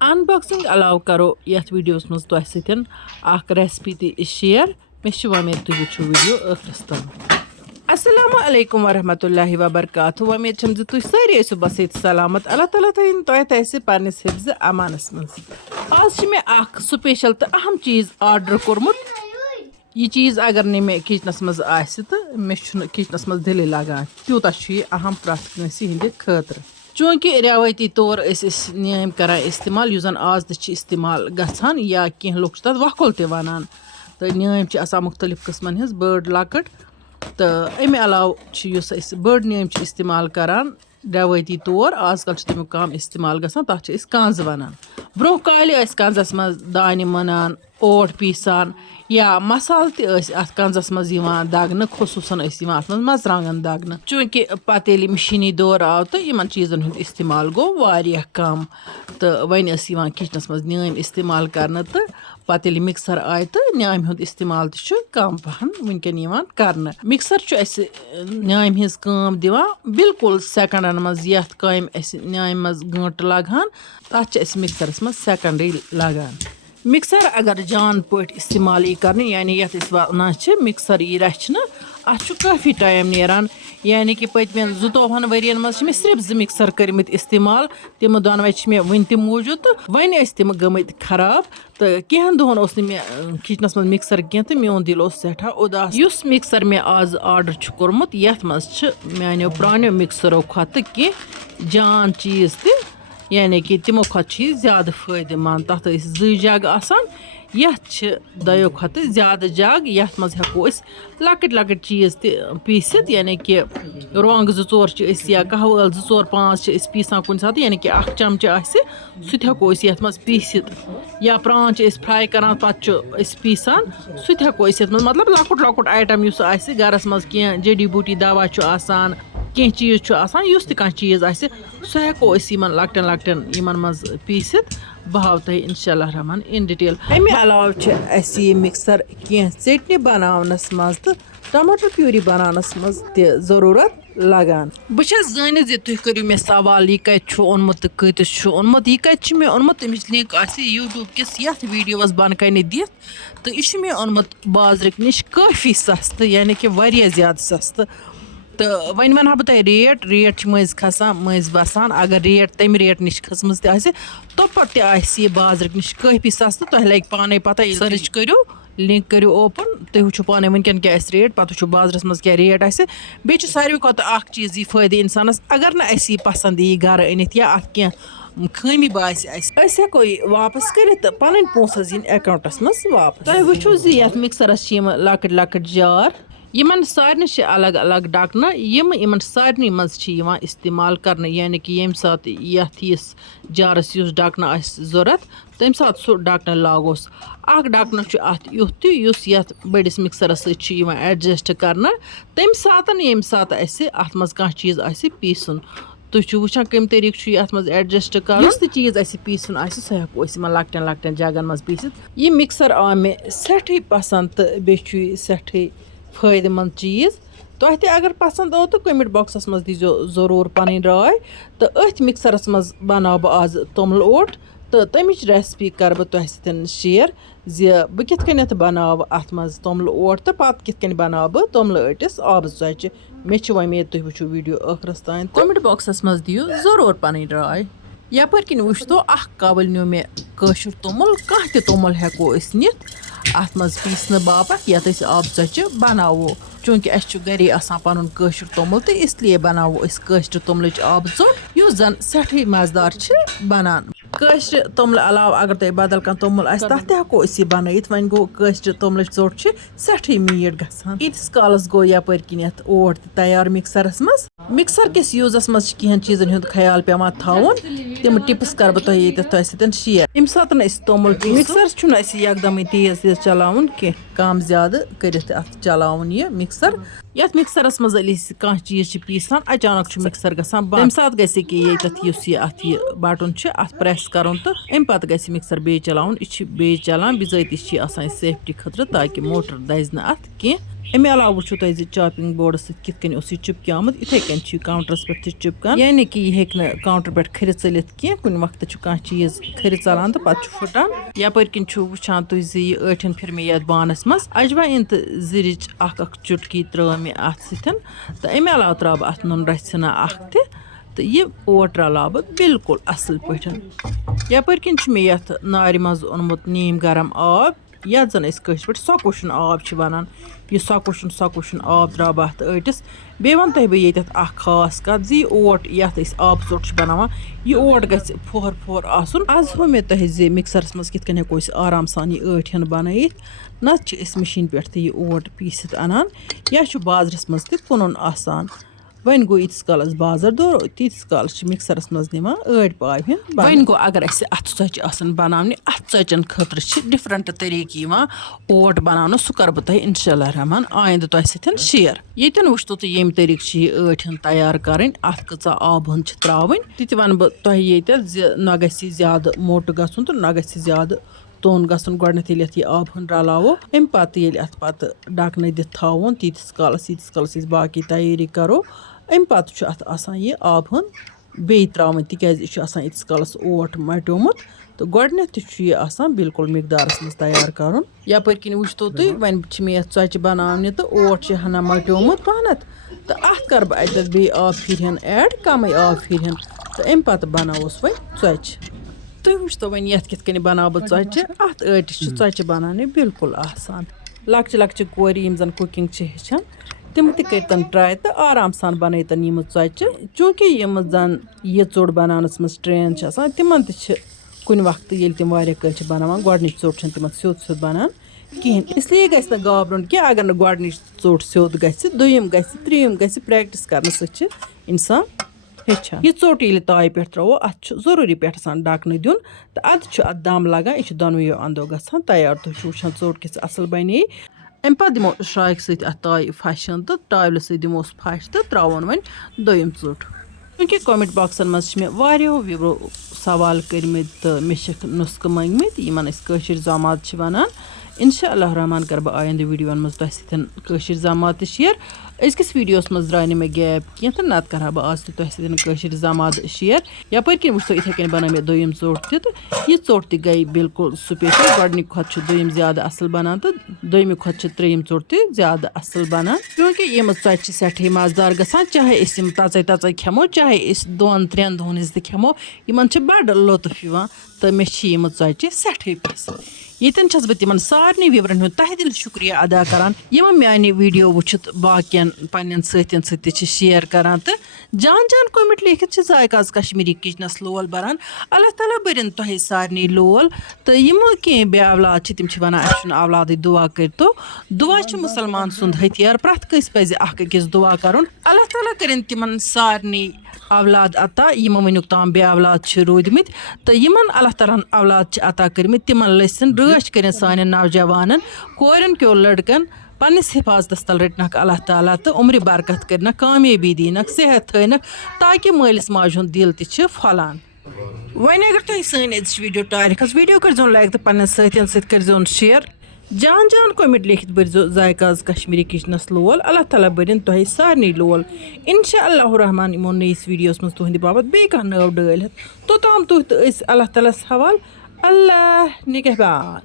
Unboxing अलाव करो यथ वीडियोस मज तुह सतन अख रेसिपी ती शेयर मे उम्मीद तुम वो वीडियो आखिरस तम। अस्सलामु अलैकुम वरहमतुल्लाहि वबरकातुहू। उम्मीद छम ज तुम सारी आसो बस ये सलामत। अल्लाह ताला थन तुह तह पन्निस हिफ्ज़ अमानस मज। आज मे अख स्पेशल तो अहम चीज़ ऑर्डर कोरमुत। यह चीज़ अगर नहीं मे किचनस मज आसि तो मे किचनस मज दिल लगान तूता अहम प्रत कंस हंद खतर। चूँकि रिवायती तौर न्याम कर इस्तेमाल उस आज इस्तेमाल गसान या कह लुक तथ वकुल त वनान तो न्याम मुख्तलिफ किस्मन हज बड़ लकट तो अमे अलाव बड़ न्याम इस्तेमाल करान रिवायती तौर आजकल तमिक कम इस्तेमाल गसान तथ कंज वनान। ब्रो काले कंजस मज दान मनान ओट पीसान या मसाल तथ कंजस मज दगन खसूसन अत मरचांगन दगन। चूँकि पत मशीनी दौर आव तो इन चीज़न हूँ इस्तेमाल गो वारिया कम तो वन किचनस मज न्याम इस्तेमाल कर तो पत मिक्सर आय तो न्याम हूँ इस्तेमाल कम पहन वनकन कर। मिक्सर न्याम हज काम दिवान बिल्कुल सेकंडन मज यथ काम न्याम मज गंट लगान तथ मिक्सरस मज सेकंड लगान। मिक्सर अगर जान पट इस्तेमाल कर यानी यथ वन मिक्सर यह रचन अत काफ़ी टाइम नेरान यानी कि पतमें 2-3 वरियन मज सिर्फ 2 मिक्सर करमित इस्तेमाल तिम दोनवे मे वन तम मौजूद तो वन तम गमत खराब तो कहन दोहन मे किचनस मज मिक्सर कह तो मोन दिल सठा उदास। युस मिक्सर मे आज ऑर्डर कोरमुत यथ मज मानो प्रानो मिक्सरों खत कह जान चीज़ त यानी कि तमो खत ज़्यादा फ़ायदेमंद तथ 2 जग आसान यथ दो खत ज़्यादा जग यथ मज हेको लकट लकट चीज़ पीसित यानी कि रोंग 2-4 या कहवल 2-4-5 पीसान कुन सात यानी कि 1 चमच सह हेको यथ मज पीसित या प्रान फ्राई करान पत पीसान सह हेको यथ मज मतलब लकुट लकुट आइटम उस गरस मज कह जड़ी बूटी दवा आसान कह चीज़ आसान कह चीज़ सह हेको लकटन लकटन इन मज पीसित बह हाव तह इंशाल्लाह रहमान इन डिटेल। अमे अलाव यह मिक्सर कह चटनी बनावनस मज तो टमाटर प्यूरी बनानस मज ज़रूरत लगान। बस जान तुम करो मे सवाल यह कत ओनमुत तो कतिस ओनमुत यह कत मे ओनमुत तमिच लिंक यूट्यूब किस यथ वीडियोस बन कन दिथ तो यह मे ओनमुत बाजरक निश काफ़ी सस्त यानी कि वारिया ज़्यादा सस्त तो वन वन बह रेट मज खसान मज बसान अगर रेट तम रेट निश खसम तोपट तह बाजरक निश काफ़ी सस्त तुह लगे पाने पता सर्च करो लिंक करो ओपन तुम वो पाने वनकन क्या रेट पत वो बाजरस मज क्या रेट बे सारे खुद चीज़ फ़ायदे इंसानस अगर ना पसंद यी गर अनित या अत क्या खमी बास हेको वापस कर पन पोस इन अकाउंटस मज वापस। तुम वो ये मिक्सरस लकट लकट जार यमन सारे अलग अलग डकना इन सारे मज इस्तेमाल कर यानी कि ये सात यस जारस डकना जरूरत तम सात सह डकन लागोस डकन अत युथ यथ बड़िस मिक्सरस एडजस्ट कर तम सात अत मज कह चीज़ पीसन तुम वुचान कम तरीक अत मज एडजस्ट कर चीज़ पीसन सह हेको लकटन लकटन जगन मज पीसित। यह मिक्सर आव मे सठी पसंद तो बे सठी फ़ायदेमंद चीज़ तुह ते अगर पसंद आओ तो कमेंट बॉक्सस मज दीजो ज़रूर पन राय तो अथ मिक्सरस मज बनाव बह आज तोमल ओट तो तमिच रेसिपी कर बह तुह सतन शेयर बह कित कन बनाव अत मज तोमल ओट तो पत कित कन बनाव बह तोमल ओटिस आब ज़ोचि मे उम्मीद तुह वो वीडियो आखिरस तान कमेंट बॉक्सस मज दियो ज़रूर पन राय। यपर किन वो तो काबल नो मे कशर तोमल कह तोमल हेको नित अत मज पीसन बापत ये आब ज़ोचि बनावो चूँकि गरी पन कशर तोमल तो इसलिए बनावो कशर तोमल आब ज़ोट युस जन सठी मज़ेदार बनान। कशर तोमल अलाव अगर तुम बदल कह तोमल तथ हेको बनत वन गो कशर तोमल ज़ोट सठी मीठ गसान इतिस कालस गो यपर किन ओट तैयार मिक्सरस मज। मिक्सर किस यूजस मज कह चीज़न हूँ ख्याल पेवान थवन तम टिप्स कर बह तुह सतन शेयर यम सात तोमल मिक्सर एकदम तेज तेज चलावन कह कम ज्यादा कर चलावन यह मिक्सर यथ मिक्सरस मज कह चीज़ पीसान अचानक मिक्सर गसान तम सात गत बटन अत प्रेस कर तो अम पत ग मिक्सर बे चलावन यह बे चलान बिजाती सेफ्टी खतर ताकि मोटर दज न अत कह अमे अलावा वुचो तुम चॉपिंग बोर्डस कित कन उस चिपक्यामुत इथे कन काउंटरस पे चिपकान यानी कि यह हेक काउंटर पे खर चलित कह कुन वक्त कह चीज खर चलान तो पे फुटान यपर कन वुचान तुम ऐठन फिर मे ये बानस मज अजवाइन तो जिरिच चुटकी त्र मे अत सतन तो अमे अलावा त्रा बह अत नुन रचना तो यह ओट रलाव बह बिल्कुल असल पे यपर कन मे ये नार मज ओनमुत नीम गरम आब ये जन पे सकुशन आब वन यह सकुशन आब त्रा बह अत ऐटिस बे वन तुम बह ये खास कत जी ओट ये आब चोट बनावान यह ओट गि फोर फोर आसन आज हो मे तुम मिक्सरस मज कित कन हेको आराम सान यह ऐठ बनाई नत मशीन पे यह ओट पीसित अनान या बाजरस मज तुन आसान वन गो ईतिस कालस बाजार दौर तीतिस कालस मिक्सरस मज निवान ऐड पाव वन गो अगर अत षच बनाने अत षचन खतर डिफरेंट तरीके ओट बनाना सह कर बह तुम इंशाल्लाह रहमान आइंद तुम सतन शेयर ये वुचतो तुम ये तरीके ऐठन तैयार करें अत कचा आबन त्रावन ति वन बह तुम ये न गि ज्यादा मोट गुन तो न गि ज्यादा तोन गसन गोडनेथ ये आब हन रलावो अम पत अत पत ढकन दिथ थवन तीतिस कालस बाकी तैयारी करो अम पत अत आसान यह आब हन बे त्रावन तिकाज यह इतिस कालस ओट मट्योमुत तो गोडनेथ यह आसान बिल्कुल मिकदारस मज तैयार करुन यपर किन वुचतो तुम वन मे षच बनाने तो ओट हना मट्योमुत पहनत तो अत कर बह अत बे आब फिरहन ऐड कम आब फिरहन तो अम पत बनावोस वन षच तुम वुचतो वन ये कित कन बना बह षच अत ऐटिस षच बनाने बिल्कुल आसान लक्चि लक्चि कोर जन कुकिंग हेचान तिम तन ट्राई तो आराम सान बनतन यम षच चूँकि यम जन ये चोट बनानस मज ट्रेन तिमन कुन वक्त ये तिम कल बनावान गोडनिच चोट तिमन स्योद स्योद बनान कहें इसलिए गि गाबरुन कि अगर न गोडनिच चोट स्योद गि दोयम गि त्रीम गि प्रैक्टिस कर सह इंसान हेचान यह चोट ये ताय पे त्रो अत जरूरी पे ढकन दिन तो अत दम लगान यह दोनों अंदो गसान तैयार तुम वुचान चोट किस असल बने अम पे दिमो श्राइक सत ताय फशन तो टावल सत दिमोस फश तो त्रावन वन दोयम चोट क्योंकि कमेंट बॉक्सन मज मे वारियो व्यूरो सवाल कर्मित तो मे नुस्ख मंगमित यमन कशीर जामात वनान इंशाअल्लाह रहमान कर बह आइंद वीडियो मज तुम सतन कशीर जामात शेयर अजकिस वीडियोस मज द्राय मे गैप कह तो नत कर बह आज तुम सतन कशीर जामात शेयर यपर कन वुचतो इथे कन बना मे दोयम चोट तो यह चोट गई बिल्कुल स्पेशल गोडनिक खोत दोयम ज्यादा असल बनान तो दोयम खोत त्रेयम चोट ज्यादा असल बनान क्योंकि यम षच सठे मजदार गसान चाहे तचे तचे खेमो चाहे 2-3 दोहन खेमो इन बड़ लुत्फ तो मे यम षच सठे पसंद यन बह तिम सारे व्यूवरन हूँ तह दिल शुक्रिया अदा करान यम माने वीडियो वुचित बाकियन पन्न सतन शेयर करान तो जान जान कमेंट लिखित जायकाज कश्मीरी किचनस लोल बरान अल्लाह ताला बरन तुह सारे लोल तो यम कह बे औलाद तिम वन औलाद दुआ कर तो दुआ मुसलमान सुंद हथियार प्रत कस पज अकिस दुआ कर अल्लाह ताला करें तिमन सारे औलाद अता यम वनुक ताम बे औलाद रूदमित तो यमन अल्लाह ताला औलाद अता कर्मित तिमन लसन रच करें सान नौजवान कोरन क्यों लड़कन पन्निस हिफाजतस तल रटनक अल्लाह ताला तो उम्र बरकत करनक कामयाबी दीनक सेहत थनक ताकि मालिस माज दिल तह फलान वन अगर तुम सन वीडियो टारिखस वीडियो कर लाइक तो पन्न सतन कर शेयर जान जान कमेंट लिखित बरजो जायकाज कश्मीरी किचनस लोल अल्लाह ताला बरन तुह सारे लोल इंशाअल्लाह रहमान इमो नईस वीडियोस मज तुहद बाबत बे कह नव डाल तोताम तुह तो अल्लाह ताला हवाल अल्लाह निगहबान।